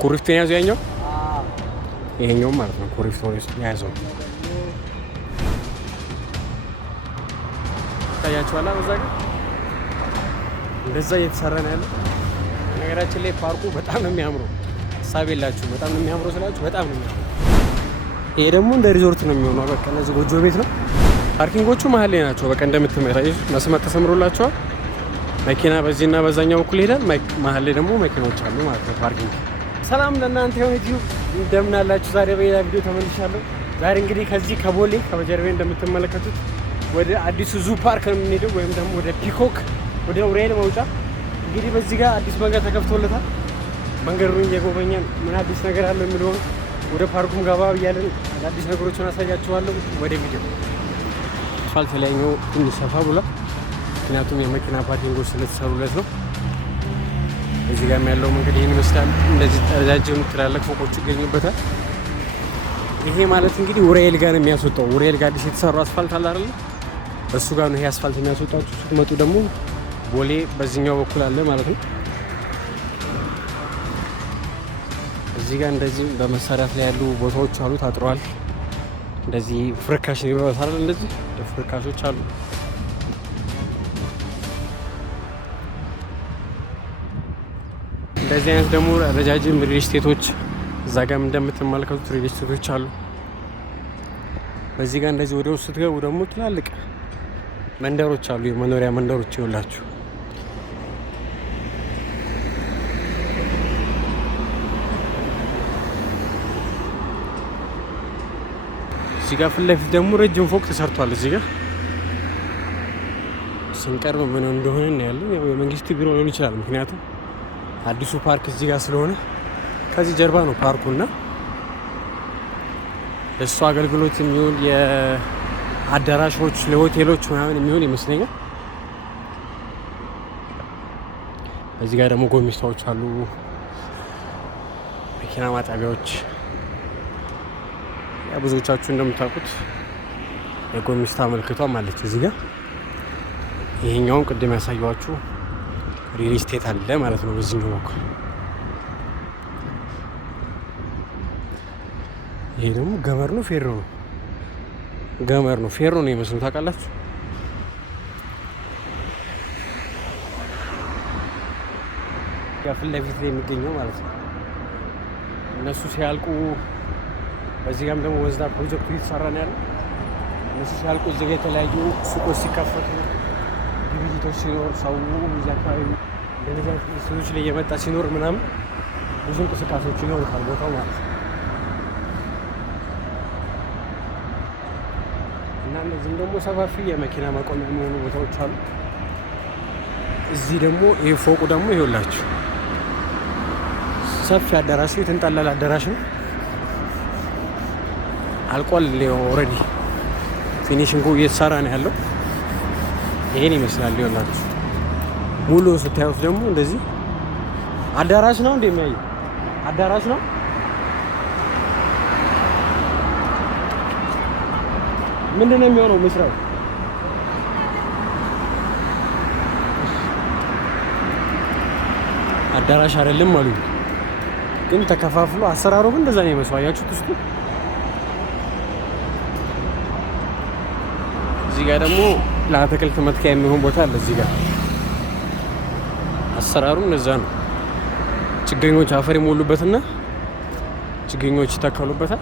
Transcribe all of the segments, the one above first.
ኩሪፍቱን ያዘው ያኛው ይሄኛው ማለት ነው። ኩሪፍቱን ያዘው ታያችኋላ። በዛ ጋር እንደዛ እየተሰራ ነው ያለው። ነገራችን ላይ ፓርኩ በጣም ነው የሚያምረው። ሀሳብ የላችሁ በጣም ነው የሚያምረው ስላችሁ በጣም ነው የሚያምረው። ይሄ ደግሞ እንደ ሪዞርት ነው የሚሆነው። በቃ እነዚህ ጎጆ ቤት ነው። ፓርኪንጎቹ መሀል ላይ ናቸው። በቃ እንደምትመጣዩት መስመር ተሰምሮላቸዋል። መኪና በዚህና በዛኛው በኩል ይሄዳል። መሀል ላይ ደግሞ መኪናዎች አሉ ማለት ነው። ፓርኪንግ ሰላም ለእናንተ የሆነ ዩቲዩብ እንደምን አላችሁ? ዛሬ በሌላ ቪዲዮ ተመልሻለሁ። ዛሬ እንግዲህ ከዚህ ከቦሌ ከበጀርቤ እንደምትመለከቱት ወደ አዲሱ ዙ ፓርክ ነው የምንሄደው፣ ወይም ደግሞ ወደ ፒኮክ ወደ ኡራኤል መውጫ። እንግዲህ በዚህ ጋር አዲስ መንገድ ተከፍቶለታል። መንገዱን እየጎበኘን ምን አዲስ ነገር አለው የሚለውን ወደ ፓርኩም ገባ ብያለን። አዳዲስ ነገሮችን አሳያችኋለሁ። ወደ ቪዲዮ አስፋልት ላይኛው ትንሽ ሰፋ ብሏል፣ ምክንያቱም የመኪና ፓርኪንጎች ስለተሰሩለት ነው። እዚህ ጋር ያለው መንገድ ይህን ይመስላል። እንደዚህ ረጃጅም ትላልቅ ፎቆች ይገኙበታል። ይሄ ማለት እንግዲህ ኡራኤል ጋር ነው የሚያስወጣው። ኡራኤል ጋር አዲስ የተሰሩ አስፋልት አለ አይደል? እሱ ጋር ነው ይሄ አስፋልት የሚያስወጣችሁ። ስትመጡ ደግሞ ቦሌ በዚህኛው በኩል አለ ማለት ነው። እዚህ ጋር እንደዚህ በመሰራት ላይ ያሉ ቦታዎች አሉ፣ ታጥረዋል። እንደዚህ ፍርካሽ ነው ይባላል። እንደዚህ ፍርካሾች አሉ። እንደዚህ አይነት ደግሞ ረጃጅም ሪል ስቴቶች እዛ ጋር እንደምትመለከቱት ሪል ስቴቶች አሉ። በዚህ ጋር እንደዚህ ወደ ውስጥ ስትገቡ ደግሞ ትላልቅ መንደሮች አሉ፣ የመኖሪያ መንደሮች ይውላችሁ። እዚህ ጋር ፊት ለፊት ደግሞ ረጅም ፎቅ ተሰርቷል። እዚህ ጋር ስንቀርብ ምን እንደሆነ እናያለን። ያው የመንግስት ቢሮ ሊሆን ይችላል፣ ምክንያቱም አዲሱ ፓርክ እዚህ ጋር ስለሆነ ከዚህ ጀርባ ነው ፓርኩና ለእሱ አገልግሎት የሚሆን የአዳራሾች ለሆቴሎች ምናምን የሚሆን ይመስለኛል። እዚህ ጋር ደግሞ ጎሚስታዎች አሉ፣ መኪና ማጠቢያዎች። ያ ብዙዎቻችሁ እንደምታውቁት የጎሚስታ ምልክቷም አለች እዚህ ጋር። ይሄኛውን ቅድም ያሳየኋችሁ ሪል ስቴት አለ ማለት ነው በዚህኛው በኩል። ይሄ ደግሞ ገመር ነው ፌሮ ነው፣ ገመር ነው ፌሮ ነው ይመስሉ ታውቃላችሁ። ያ ፊት ለፊት ላይ የሚገኘው ማለት ነው። እነሱ ሲያልቁ በዚህ ጋርም ደግሞ ወዝዳ ፕሮጀክቱ እየተሰራ ነው ያለው። እነሱ ሲያልቁ እዚህ ጋር የተለያዩ ሱቆች ሲከፈቱ፣ ግብይቶች ሲኖር፣ ሰው እዚህ አካባቢ እንደዚህ ሰዎች ላይ እየመጣ ሲኖር ምናምን ብዙ እንቅስቃሴዎች ይኖሩታል ቦታው ማለት ነው። እና እነዚህም ደግሞ ሰፋፊ የመኪና ማቆሚያ የሚሆኑ ቦታዎች አሉ። እዚህ ደግሞ ይሄ ፎቁ ደግሞ ይኸውላችሁ ሰፊ አዳራሽ፣ የተንጣለለ አዳራሽ ነው። አልቋል። ኦልሬዲ ፊኒሽንጉ እየተሰራ ነው ያለው። ይሄን ይመስላል። ይኸውላችሁ ሙሉ ስታዩት ደግሞ እንደዚህ አዳራሽ ነው እንደሚያየው አዳራሽ ነው። ምንድን ነው የሚሆነው? ምስራው አዳራሽ አይደለም አሉ፣ ግን ተከፋፍሎ አሰራሩ ግን እንደዛ ነው የሚመስለው። አያችሁት? ውስጡ እዚህ ጋር ደግሞ ለአትክልት መትከያ የሚሆን ቦታ አለ። እዚህ ጋር አሰራሩ እንደዛ ነው። ችግኞች አፈር ይሞሉበትና ችግኞች ይተከሉበታል።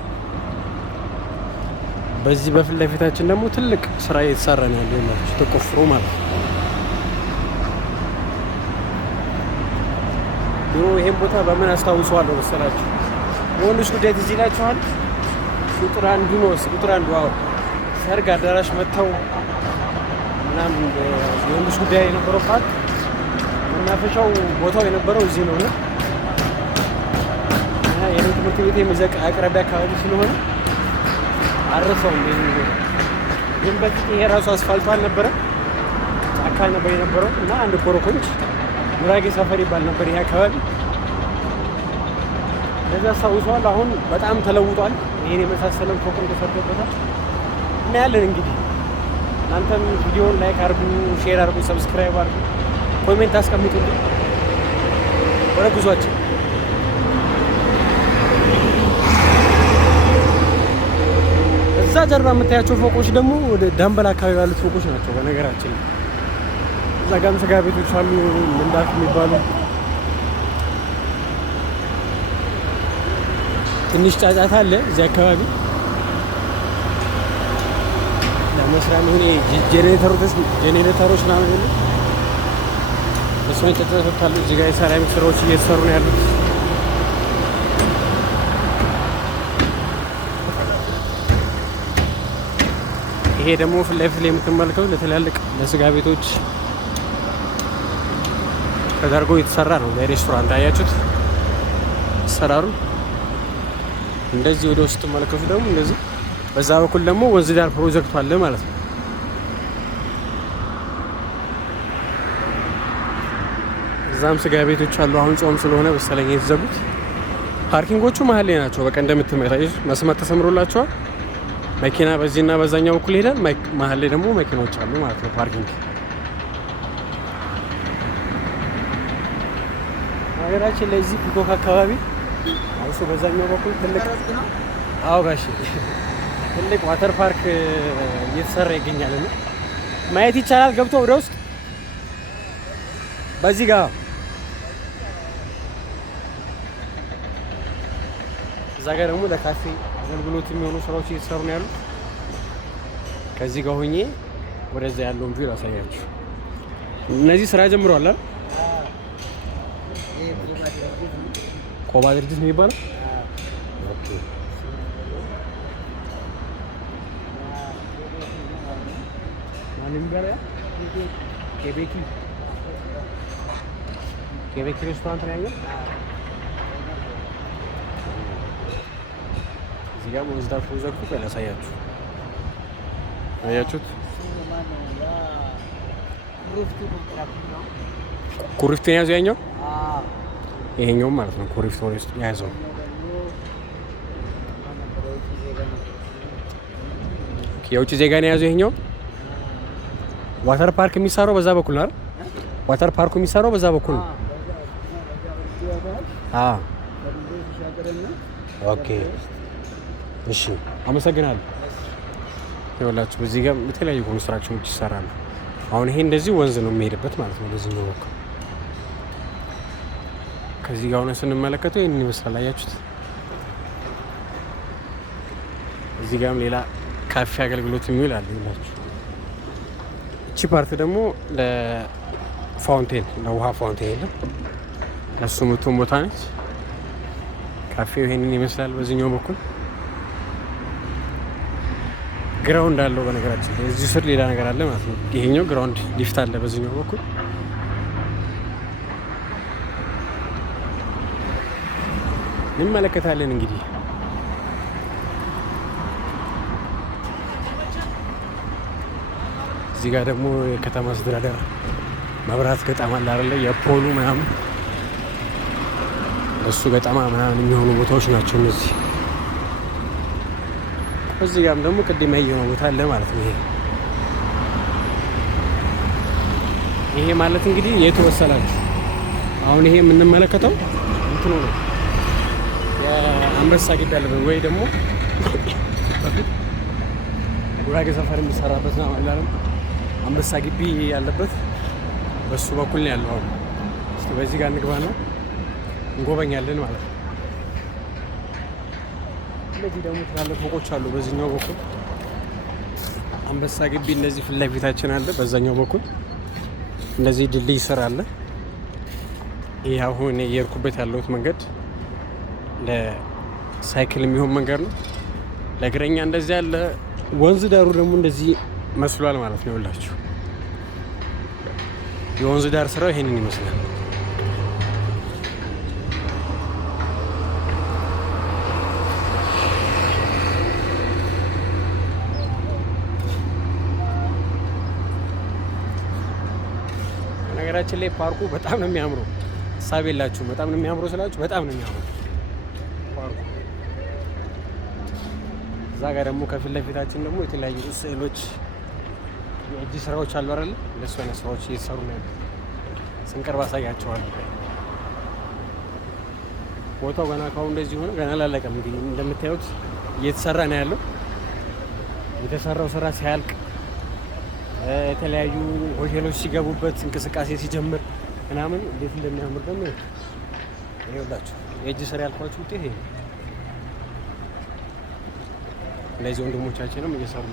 በዚህ በፊት ለፊታችን ደግሞ ትልቅ ስራ እየተሰራ ነው ያለው፣ ተቆፍሮ ማለት ነው። ድሮ ይሄን ቦታ በምን አስታውሰዋለሁ መሰላችሁ? የወንዶች ጉዳይ ትዝ ይላችኋል? ቁጥር አንዱ ነው። ቁጥር አንዱ ሰርግ አዳራሽ መጥተው ምናምን የወንዶች ጉዳይ የነበረው ፓርክ መናፈሻው ቦታው የነበረው እዚህ ነው እና የኔ ትምህርት ቤት የመዘቅ አቅራቢያ አካባቢ ስለሆነ አረፈው። ግን በፊት ይሄ ራሱ አስፋልቱ አልነበረ፣ ጫካ ነበር የነበረው እና አንድ ኮረኮንች ጉራጌ ሰፈር ይባል ነበር ይሄ አካባቢ። ለዛ አስታውሰዋል። አሁን በጣም ተለውጧል። ይሄን የመሳሰለም ፎቅ ተሰርቶበታል። እና ያለን እንግዲህ እናንተም ቪዲዮውን ላይክ አድርጉ፣ ሼር አድርጉ፣ ሰብስክራይብ አድርጉ፣ ኮሜንት አስቀምጡልኝ። ወደ ጉዟችን እዛ ጀርባ የምታያቸው ፎቆች ደግሞ ወደ ዳንበል አካባቢ ያሉት ፎቆች ናቸው። በነገራችን እዛ ጋም ስጋ ቤቶች አሉ ምንዳፍ የሚባሉ ትንሽ ጫጫታ አለ እዚህ አካባቢ። ለመስሪያ ሆነ ጄኔሬተሮች ምናምን የሉ እሱን ተተካሉ። እዚህ ጋር የሴራሚክ ስራዎች እየተሰሩ ነው ያሉት። ይሄ ደግሞ ፊት ለፊት ላይ የምትመለከቱት ለትላልቅ ለስጋ ቤቶች ተደርጎ የተሰራ ነው። ለሬስቶራንት አያችሁት አሰራሩ። እንደዚህ ወደ ውስጥ ተመለከቱ። ደግሞ እንደዚህ በዛ በኩል ደግሞ ወንዝ ዳር ፕሮጀክቱ አለ ማለት ነው። እዛም ስጋ ቤቶች አሉ። አሁን ጾም ስለሆነ በሰለኝ የተዘጉት። ፓርኪንጎቹ መሀል ላይ ናቸው። በቃ እንደምትመለከቱት መስመር ተሰምሮላቸዋል። መኪና በዚህና በዛኛው በኩል ይሄዳል። መሀል ላይ ደግሞ መኪኖች አሉ ማለት ነው። ፓርኪንግ ሀገራችን ላይ እዚህ ፒኮክ አካባቢ አውሶ በዛኛው በኩል ትልቅ ጋሽ ትልቅ ዋተር ፓርክ እየተሰራ ይገኛል። እና ማየት ይቻላል ገብቶ ወደ ውስጥ በዚህ ጋር እዛ ጋር ደግሞ ለካፌ አገልግሎት የሚሆኑ ስራዎች እየተሰሩ ነው ያሉት። ከዚህ ጋር ሆኜ ወደዛ ያለውን ቪው ላሳያችሁ። እነዚህ ስራ ጀምረዋል አይደል? ኮባ ድርጅት ነው የሚባለው። ኦኬ ማንም ጋር ኬቤኪ ሬስቶራንት ነው ያለው። እዚህ ጋር ወንዝ ዳር ፕሮጀክቱ ያሳያችሁ። አያችሁት? ኩሪፍቱን ያዘው ያኛው ይሄኛው ማለት ነው። ኩሪፍቱን ያዘው የውጭ ዜጋ ነው ያዘው። ይሄኛው ዋተር ፓርክ የሚሰራው በዛ በኩል ነው አይደል? ዋተር ፓርኩ የሚሰራው በዛ በኩል ነው። ኦኬ እሺ፣ አመሰግናለሁ። ይኸውላችሁ በዚህ ጋር የተለያዩ ኮንስትራክሽኖች ይሰራሉ። አሁን ይሄ እንደዚህ ወንዝ ነው የሚሄድበት ማለት ነው። በዚህ ነው በኩል ከዚህ ጋር ሆነ ስንመለከተው ይሄንን ይመስላል። አያችሁት? እዚህ ጋርም ሌላ ካፌ አገልግሎት የሚውል አለ ይላችሁ። እቺ ፓርት ደግሞ ለፋውንቴን ለውሃ ፋውንቴን የለም ለሱ ምቱን ቦታ ነች። ካፌው ይሄንን ይመስላል። በዚህኛው በኩል ግራውንድ አለው። በነገራችን ላይ እዚህ ስር ሌላ ነገር አለ ማለት ነው። ይሄኛው ግራውንድ ሊፍት አለ በዚህኛው በኩል። እንመለከታለን እንግዲህ እዚህ ጋር ደግሞ የከተማ አስተዳደር መብራት ገጠማ አለ አይደለ? የፖሉ ምናምን እሱ ገጠማ ምናምን የሚሆኑ ቦታዎች ናቸው እነዚህ። እዚህ ጋርም ደግሞ ቅድም ያየነው ቦታ አለ ማለት ነው። ይሄ ማለት እንግዲህ የት ወሰላችሁ? አሁን ይሄ የምንመለከተው እንትኑ ነው የአንበሳ ግቢ ያለበት ወይ ደግሞ ጉራጌ ሰፈር የሚሰራበት ነው ማለት ነው። አንበሳ ግቢ ያለበት በሱ በኩል ነው ያለው። አሁን እስቲ በዚህ ጋር እንግባና እንጎበኛለን ማለት ነው። እነዚህ ደግሞ ትላልቅ ፎቆች አሉ በዚህኛው በኩል አንበሳ ግቢ እንደዚህ ፊት ለፊታችን አለ። በዛኛው በኩል እንደዚህ ድልድይ ስር አለ። ይሄ አሁን የሄድኩበት ያለሁት መንገድ ለሳይክል የሚሆን መንገድ ነው። ለእግረኛ እንደዚህ ያለ ወንዝ ዳሩ ደግሞ እንደዚህ መስሏል ማለት ነው። ይኸውላችሁ የወንዝ ዳር ስራው ይሄንን ይመስላል። ነገራችን ላይ ፓርኩ በጣም ነው የሚያምረው። ሀሳብ የላችሁም። በጣም ነው የሚያምረው ስላችሁ በጣም ነው የሚያምረው ፓርኩ። እዛ ጋር ደግሞ ከፊት ለፊታችን ደግሞ የተለያዩ ስዕሎች፣ የእጅ ስራዎች አሉ አይደል? እንደሱ አይነት ስራዎች እየተሰሩ ነው ያሉት። ስንቀርብ አሳያቸዋለሁ። ቦታው ገና ካሁን እንደዚህ ሆነ ገና አላለቀም። እንግዲህ እንደምታዩት እየተሰራ ነው ያለው። የተሰራው ስራ ሲያልቅ የተለያዩ ሆቴሎች ሲገቡበት እንቅስቃሴ ሲጀምር ምናምን እንዴት እንደሚያምር ደግሞ ይኸውላችሁ የእጅ ስራ ያልኳችሁ ውጤት ይሄ ነው። እንደዚህ ወንድሞቻችንም እየሰሩ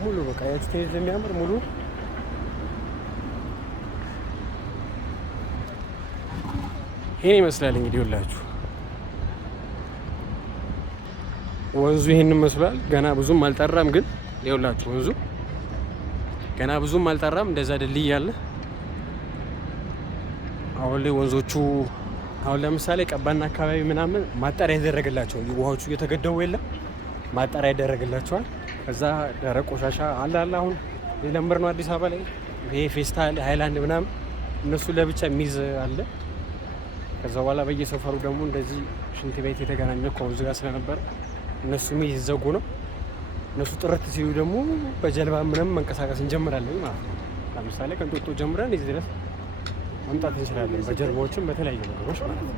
ሙሉ በቃ የእጅ እንደሚያምር ሙሉ ይሄን ይመስላል። እንግዲህ ይኸውላችሁ ወንዙ ይሄን መስሏል። ገና ብዙም አልጠራም፣ ግን ይኸውላችሁ ወንዙ ገና ብዙም አልጠራም። እንደዛ ድልድይ አለ። አሁን ላይ ወንዞቹ አሁን ለምሳሌ ቀባና አካባቢ ምናምን ማጣሪያ ያደረገላቸው ውሃዎቹ እየተገደቡ የለም ማጣሪያ ያደረገላቸዋል። ከዛ ደረቅ ቆሻሻ አለ አሁን የለምበር ነው አዲስ አበባ ላይ ይሄ ፌስታል ሃይላንድ ምናምን እነሱ ለብቻ የሚይዝ አለ። ከዛ በኋላ በየሰፈሩ ደግሞ እንደዚህ ሽንት ቤት የተገናኘ ከወንዙ ጋር ስለነበረ እነሱ የሚዘጉ ነው። እነሱ ጥርት ሲሉ ደግሞ በጀልባ ምንም መንቀሳቀስ እንጀምራለን ማለት ነው። ለምሳሌ ከእንጦጦ ጀምረን እዚህ ድረስ መምጣት እንችላለን፣ በጀልባዎችም በተለያዩ ነገሮች ማለት ነው።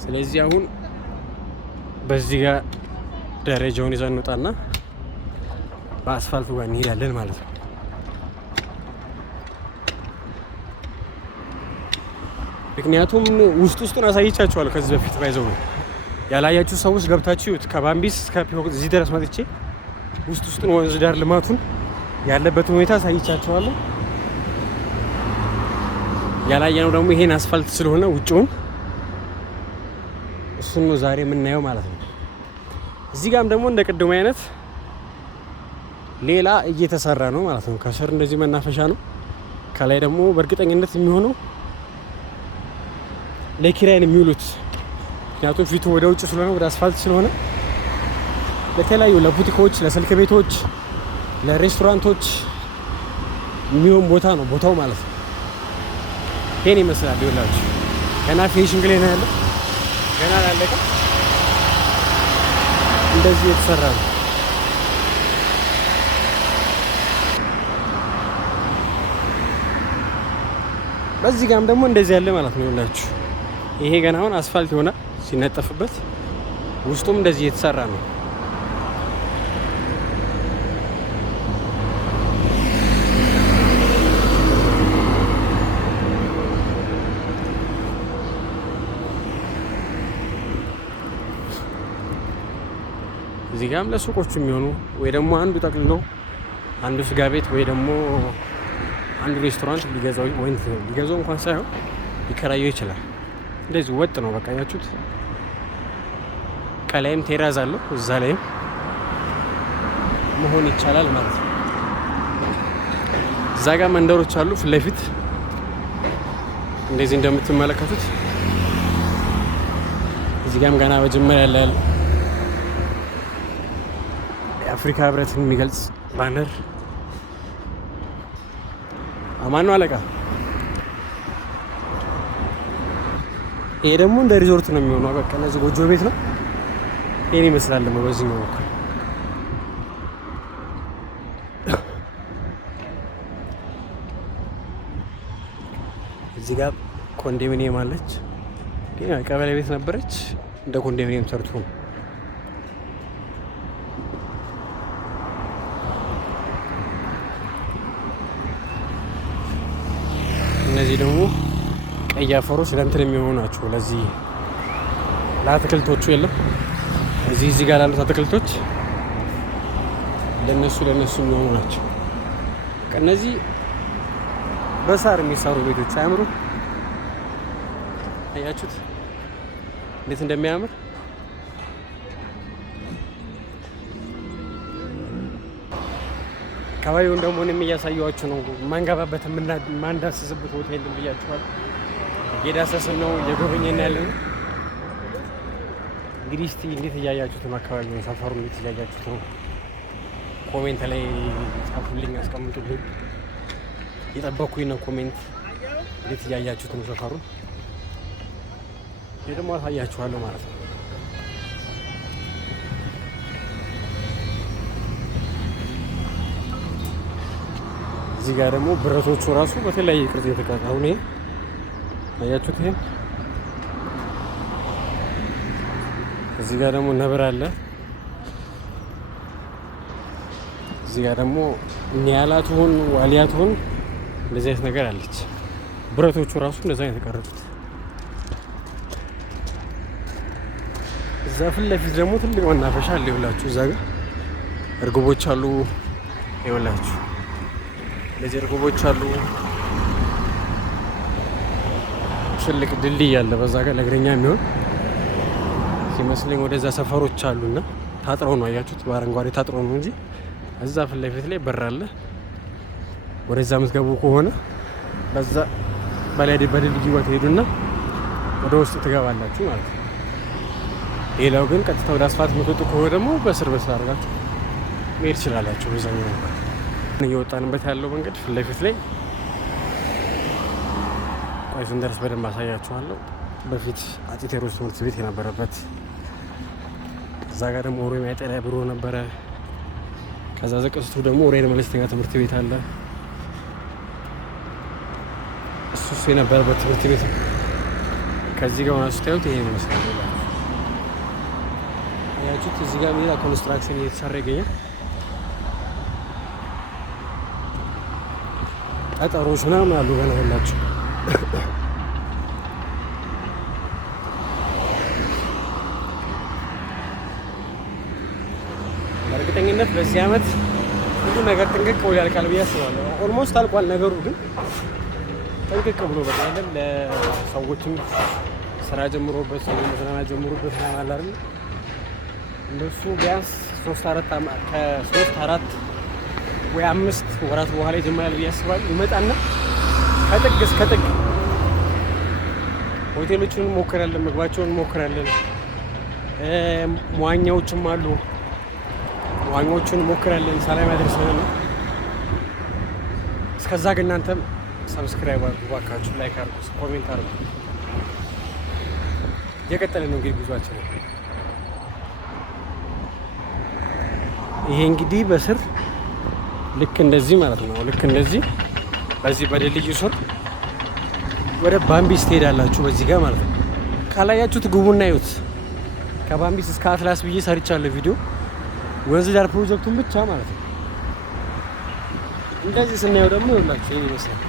ስለዚህ አሁን በዚህ ጋር ደረጃውን ይዘን እንወጣና በአስፋልቱ ጋር እንሄዳለን ማለት ነው። ምክንያቱም ውስጡን አሳይቻችኋለሁ ከዚህ በፊት ባይዘው ያላያችሁ ሰዎች ገብታችሁ ይሁት ከባምቢስ እስከ ፒሮክስ እዚህ ድረስ መጥቼ ውስጡን ወንዝ ዳር ልማቱን ያለበትን ሁኔታ አሳይቻችኋለሁ። ያላየነው ደግሞ ይሄን አስፋልት ስለሆነ ውጭውን እሱን ነው ዛሬ የምናየው ማለት ነው። እዚህ ጋርም ደግሞ እንደ ቅድሙ አይነት ሌላ እየተሰራ ነው ማለት ነው። ከስር እንደዚህ መናፈሻ ነው። ከላይ ደግሞ በእርግጠኝነት የሚሆነው ለኪራይ ነው የሚውሉት። ምክንያቱም ፊቱ ወደ ውጭ ስለሆነ ወደ አስፋልት ስለሆነ ለተለያዩ ለቡቲኮች፣ ለስልክ ቤቶች፣ ለሬስቶራንቶች የሚሆን ቦታ ነው ቦታው ማለት ነው። ይሄን ይመስላል። ይኸውላችሁ ገና ፊኒሽንግ ላይ ነው ያለው፣ ገና አላለቀ። እንደዚህ የተሰራ ነው። በዚህ ጋርም ደግሞ እንደዚህ ያለ ማለት ነው። ይኸውላችሁ ይሄ ገና አሁን አስፋልት ይሆናል ሲነጠፍበት፣ ውስጡም እንደዚህ የተሰራ ነው። እዚህ ጋርም ለሱቆቹ የሚሆኑ ወይ ደግሞ አንዱ ጠቅልሎ አንዱ ስጋ ቤት ወይ ደግሞ አንዱ ሬስቶራንት ሊገዛው እንኳን ሳይሆን ሊከራየው ይችላል። እንደዚህ ወጥ ነው በቃ ያችሁት። ከላይም ቴራዝ አለው እዛ ላይም መሆን ይቻላል ማለት ነው። እዛ ጋር መንደሮች አሉ ፊት ለፊት እንደዚህ እንደምትመለከቱት። እዚህ ጋርም ገና በጅምር ያለ የአፍሪካ ህብረትን የሚገልጽ ባነር። አማን ነው አለቃ። ይሄ ደግሞ እንደ ሪዞርት ነው የሚሆነው። በቃ እነዚህ ጎጆ ቤት ነው። ይሄን ይመስላል ደግሞ በዚህኛው በኩል። እዚህ ጋር ኮንዶሚኒየም አለች። ቀበሌ ቤት ነበረች፣ እንደ ኮንዶሚኒየም ሰርቶ ነው። እነዚህ ደግሞ ቀይ አፈሮች ለእንትን የሚሆኑ ናቸው። ለዚህ ለአትክልቶቹ የለም እዚህ ጋር ላሉት አትክልቶች ለነሱ የሚሆኑ ናቸው። እነዚህ በሳር የሚሰሩ ቤቶች አያምሩ? አያችሁት እንዴት እንደሚያምር? አካባቢውን ደግሞ እኔም እያሳየኋችሁ ነው። ማንገባበት ማንዳስስበት ቦታ የለም ብያችኋል። እየዳሰስን ነው፣ እየጎበኘን ያለን። እንግዲህ እስቲ እንዴት እያያችሁት ነው? አካባቢውን ሰፈሩ እንዴት እያያችሁት ነው? ኮሜንት ላይ ጻፉልኝ፣ አስቀምጡልኝ። የጠበኩኝ ነው ኮሜንት። እንዴት እያያችሁት ነው ሰፈሩን? ይሄ ደግሞ አሳያችኋለሁ ማለት ነው። እዚህ ጋር ደግሞ ብረቶቹ ራሱ በተለያየ ቅርጽ የተቀረጸ አሁን ይሄ አያችሁት? ይሄን እዚህ ጋር ደግሞ ነብር አለ። እዚህ ጋር ደግሞ ኒያላቱን ዋሊያቱን እንደዚህ አይነት ነገር አለች። ብረቶቹ ራሱ እንደዛ ነው የተቀረጹት። እዛ ፊት ለፊት ደግሞ ትልቅ መናፈሻ አለ። ይኸውላችሁ እዛ ጋር እርግቦች አሉ። ይኸውላችሁ እነዚህ እርግቦች አሉ። ትልቅ ድልድይ አለ በዛ ጋር ለእግረኛ የሚሆን ሲመስለኝ። ወደዛ ሰፈሮች አሉና ታጥረው ነው አያችሁት፣ በአረንጓዴ ታጥረው ነው እንጂ እዛ ፊት ለፊት ላይ በር አለ። ወደዛ የምትገቡ ከሆነ በዛ በላይ በድልድዩ ትሄዱና ወደ ውስጥ ትገባላችሁ ማለት ነው። ሌላው ግን ቀጥታ ወደ አስፋልት የምትወጡ ከሆነ ደግሞ በስር አድርጋችሁ መሄድ ትችላላችሁ። በዛኛው እየወጣንበት ያለው መንገድ ፊት ለፊት ላይ ቆይ ስንደርስ በደንብ አሳያችኋለሁ። በፊት አፄ ቴዎድሮስ ትምህርት ቤት የነበረበት፣ እዛ ጋር ደግሞ ኦሮሚያ ጤና ቢሮ ነበረ። ከዛ ዘቀስቱ ደግሞ ኦሬድ መለስተኛ ትምህርት ቤት አለ። እሱ የነበረበት ትምህርት ቤት ነው። ከዚህ ጋር ሆናችሁ ስታዩት ይሄ ይመስላል። አያችሁት? እዚህ ጋር ሌላ ኮንስትራክሽን እየተሰራ ይገኛል። ጠጠሮች ምናምን አሉ ገና ሁላችሁ። በእርግጠኝነት በዚህ አመት ሁሉ ነገር ጥንቅቅ ብሎ ያልቃል ብዬ አስባለሁ። ኦልሞስት አልቋል ነገሩ፣ ግን ጥንቅቅ ብሎ በቃ አይደል ለሰዎችም ስራ ጀምሮበት ሰው መዝናናት ጀምሮበት ማለት አይደል እንደሱ ቢያንስ 3-4 ወይ 5 ወራት በኋላ ይጀምራል ብዬ አስባለሁ። ይመጣና ከጥግ እስከ ጥግ ሆቴሎቹን እንሞክራለን፣ ምግባቸውን እንሞክራለን። መዋኛዎችም አሉ፣ መዋኛዎቹን እንሞክራለን። ሰላም ያደርሰን ነው። እስከዛ ግን እናንተም ሰብስክራይብ አድርጉ ባካችሁ፣ ላይክ አድርጉ፣ ኮሜንት አድርጉ። እየቀጠለ ነው እንግዲህ ጉዟችን። ይሄ እንግዲህ በስር ልክ እንደዚህ ማለት ነው። ልክ እንደዚህ በዚህ በድልድዩ ስር ወደ ባምቢስ ትሄዳላችሁ። በዚህ ጋር ማለት ነው። ካላያችሁት ግቡና ይዩት። ከባምቢስ እስከ አትላስ ብዬ ሰርቻለሁ ቪዲዮ፣ ወንዝ ዳር ፕሮጀክቱን ብቻ ማለት ነው። እንደዚህ ስናየው ደግሞ ይኸውላችሁ ይሄን ይመስላል።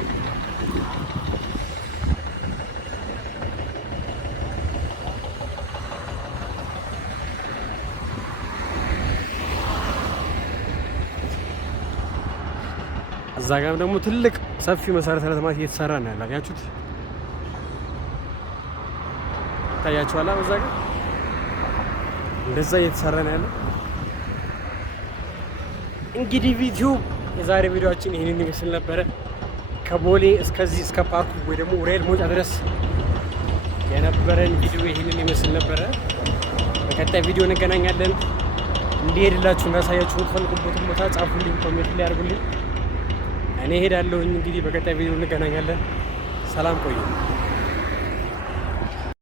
እዛ ጋር ደግሞ ትልቅ ሰፊ መሰረተ ልማት እየተሰራ ነው ያለው። አያችሁት? ታያችኋላ። በዛ ጋር እንደዛ እየተሰራ ነው ያለው። እንግዲህ የዛሬ ቪዲዮአችን ይሄንን ይመስል ነበረ። ከቦሌ እስከዚህ እስከ ፓርኩ ወይ ደግሞ ሬል ሞጫ ድረስ የነበረን ቪዲዮ ይሄንን ይመስል ነበረ። በቀጣይ ቪዲዮ እንገናኛለን። እንዲሄድላችሁ እንዳሳያችሁ የምትፈልጉበትን ቦታ ጻፉልኝ፣ ኮሜንት ላይ አድርጉልኝ። እኔ ሄዳለሁኝ። እንግዲህ በቀጣይ ቪዲዮ እንገናኛለን። ሰላም ቆዩ።